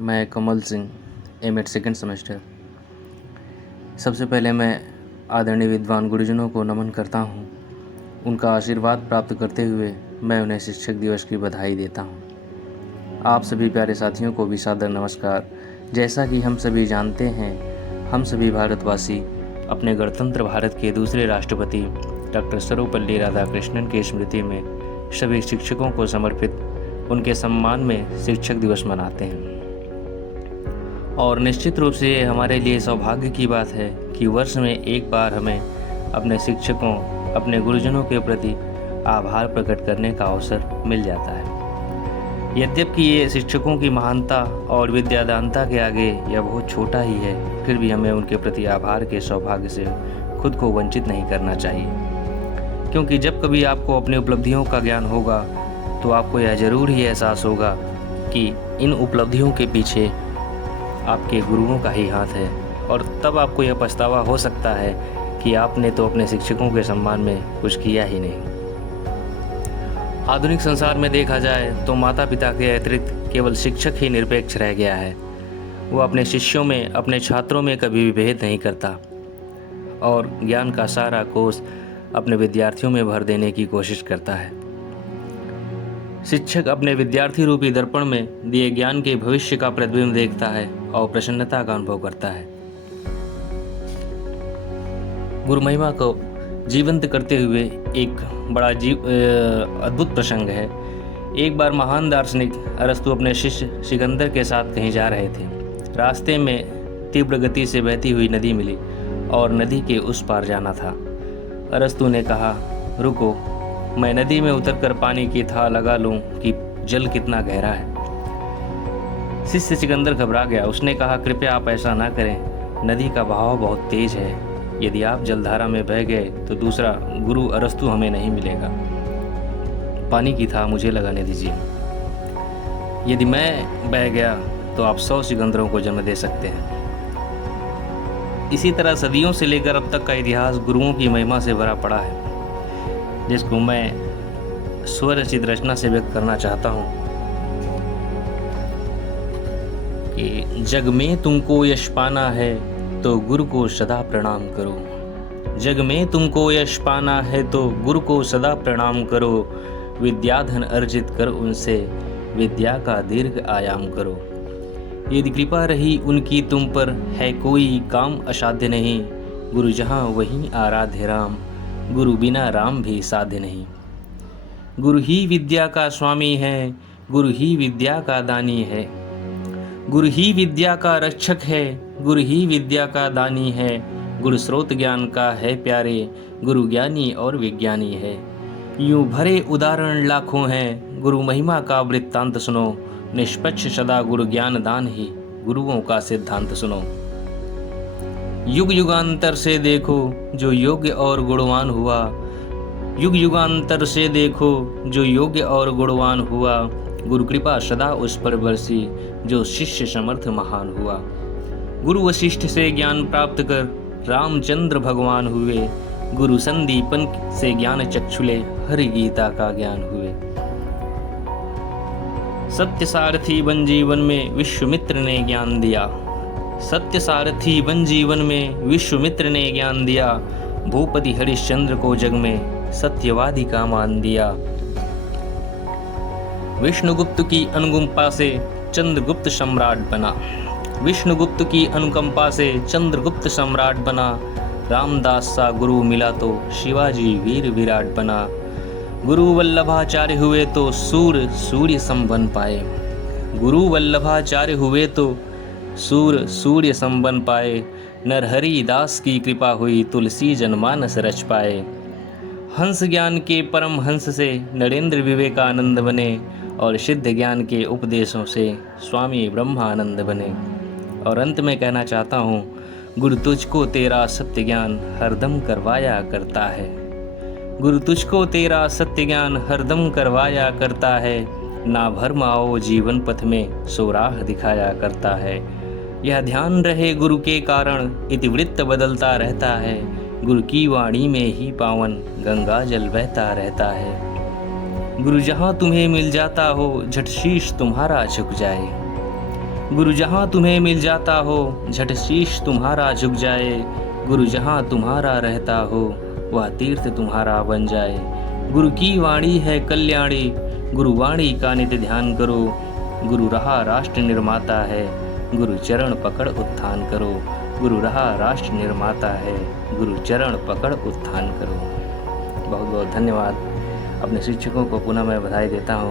मैं Kamal Singh M.Ed second semester. सबसे पहले मैं आदरणीय विद्वान गुरुजनों को नमन करता हूँ। उनका आशीर्वाद प्राप्त करते हुए मैं उन्हें शिक्षक दिवस की बधाई देता हूँ। आप सभी प्यारे साथियों को भी सादर नमस्कार। जैसा कि हम सभी जानते हैं, हम सभी भारतवासी अपने गणतंत्र भारत के दूसरे राष्ट्रपति डॉक्टर सर्वपल्ली राधाकृष्णन की स्मृति में सभी शिक्षकों को समर्पित उनके सम्मान में शिक्षक दिवस मनाते हैं। और निश्चित रूप से ये हमारे लिए सौभाग्य की बात है कि वर्ष में एक बार हमें अपने शिक्षकों, अपने गुरुजनों के प्रति आभार प्रकट करने का अवसर मिल जाता है। यद्यपि ये शिक्षकों की महानता और विद्यादानता के आगे यह बहुत छोटा ही है, फिर भी हमें उनके प्रति आभार के सौभाग्य से खुद को वंचित नहीं करना चाहिए। क्योंकि जब कभी आपको अपनी उपलब्धियों का ज्ञान होगा तो आपको यह ज़रूर ही एहसास होगा कि इन उपलब्धियों के पीछे आपके गुरुओं का ही हाथ है, और तब आपको यह पछतावा हो सकता है कि आपने तो अपने शिक्षकों के सम्मान में कुछ किया ही नहीं। आधुनिक संसार में देखा जाए तो माता पिता के अतिरिक्त केवल शिक्षक ही निरपेक्ष रह गया है। वो अपने शिष्यों में, अपने छात्रों में कभी भी भेद नहीं करता और ज्ञान का सारा कोष अपने विद्यार्थियों में भर देने की कोशिश करता है। शिक्षक अपने विद्यार्थी रूपी दर्पण में दिए ज्ञान के भविष्य का प्रतिबिंब देखता है और प्रसन्नता का अनुभव करता है। गुरु महिमा को जीवंत करते हुए एक बड़ा अद्भुत प्रसंग है। एक बार महान दार्शनिक अरस्तु अपने शिष्य सिकंदर के साथ कहीं जा रहे थे। रास्ते में तीव्र गति से बहती हुई नदी मिली और नदी के उस पार जाना था। अरस्तु ने कहा, रुको, मैं नदी में उतरकर पानी की था लगा लूं कि जल कितना गहरा है। शिष्य सिकंदर घबरा गया। उसने कहा, कृपया आप ऐसा ना करें, नदी का बहाव बहुत तेज है। यदि आप जलधारा में बह गए तो दूसरा गुरु अरस्तु हमें नहीं मिलेगा। पानी की था मुझे लगाने दीजिए। यदि मैं बह गया तो आप 100 सिकंदरों को जन्म दे सकते हैं। इसी तरह सदियों से लेकर अब तक का इतिहास गुरुओं की महिमा से भरा पड़ा है, जिसको मैं स्वरचित रचना से व्यक्त करना चाहता हूँ कि जग में तुमको यश पाना है तो गुरु को सदा प्रणाम करो। जग में तुमको यश पाना है तो गुरु को सदा प्रणाम करो। विद्याधन अर्जित कर उनसे विद्या का दीर्घ आयाम करो। यदि कृपा रही उनकी तुम पर है कोई काम असाध्य नहीं। गुरु जहाँ वहीं आराध्य राम, गुरु बिना राम भी साध्य नहीं। गुरु ही विद्या का स्वामी है, गुरु ही विद्या का दानी है। गुरु ही विद्या का रक्षक है, गुरु ही विद्या का दानी है। गुरु स्रोत ज्ञान का है प्यारे, गुरु ज्ञानी और विज्ञानी है। यूं भरे उदाहरण लाखों हैं, गुरु महिमा का वृत्तांत सुनो। निष्पक्ष सदा गुरु ज्ञान दान ही, गुरुओं का सिद्धांत सुनो। युग युगांतर से देखो जो योग्य और गुणवान हुआ। युग युगांतर से देखो जो योग्य और गुणवान हुआ। गुरु कृपा सदा उस पर बरसी जो शिष्य समर्थ महान हुआ। गुरु वशिष्ठ से ज्ञान प्राप्त कर रामचंद्र भगवान हुए। गुरु संदीपन से ज्ञान चक्षुले हरि गीता का ज्ञान हुए। सत्य सारथी बन जीवन में विश्वामित्र ने ज्ञान दिया। सत्य सारथी बन जीवन में विश्वामित्र ने ज्ञान दिया। भूपति हरिश्चंद्र को जग में सत्यवादी का मान दिया। विष्णुगुप्त की अनुकंपा से चंद्रगुप्त सम्राट बना। विष्णुगुप्त की अनुकंपा से चंद्रगुप्त सम्राट बना। रामदास सा गुरु मिला तो शिवाजी वीर विराट बना। गुरु वल्लभाचार्य हुए तो सूर्य सम बन पाए। गुरु वल्लभाचार्य हुए तो सूर्य सम बन पाए। नरहरि दास की कृपा हुई तुलसी जनमानस रच पाए। हंस ज्ञान के परम हंस से नरेंद्र विवेकानंद बने और सिद्ध ज्ञान के उपदेशों से स्वामी ब्रह्मानंद बने। और अंत में कहना चाहता हूँ, गुरु तुझको तेरा सत्य ज्ञान हरदम करवाया करता है। गुरु तुझको तेरा सत्य ज्ञान हरदम करवाया करता है। ना भरम आओ जीवन पथ में सो राह दिखाया करता है। यह ध्यान रहे गुरु के कारण इतिवृत्त बदलता रहता है। गुरु की वाणी में ही पावन गंगा जल बहता रहता है। गुरु जहाँ तुम्हें मिल जाता हो झट शीश तुम्हारा झुक जाए। गुरु जहाँ तुम्हें मिल जाता हो झट शीश तुम्हारा झुक जाए। गुरु जहाँ तुम्हारा रहता हो वह तीर्थ तुम्हारा बन जाए। गुरु की वाणी है कल्याणी, गुरु वाणी का नित्य ध्यान करो। गुरु रहा राष्ट्र निर्माता है, गुरु चरण पकड़ उत्थान करो। गुरु रहा राष्ट्र निर्माता है, गुरु चरण पकड़ उत्थान करो। बहुत बहुत धन्यवाद। अपने शिक्षकों को पुनः मैं बधाई देता हूँ।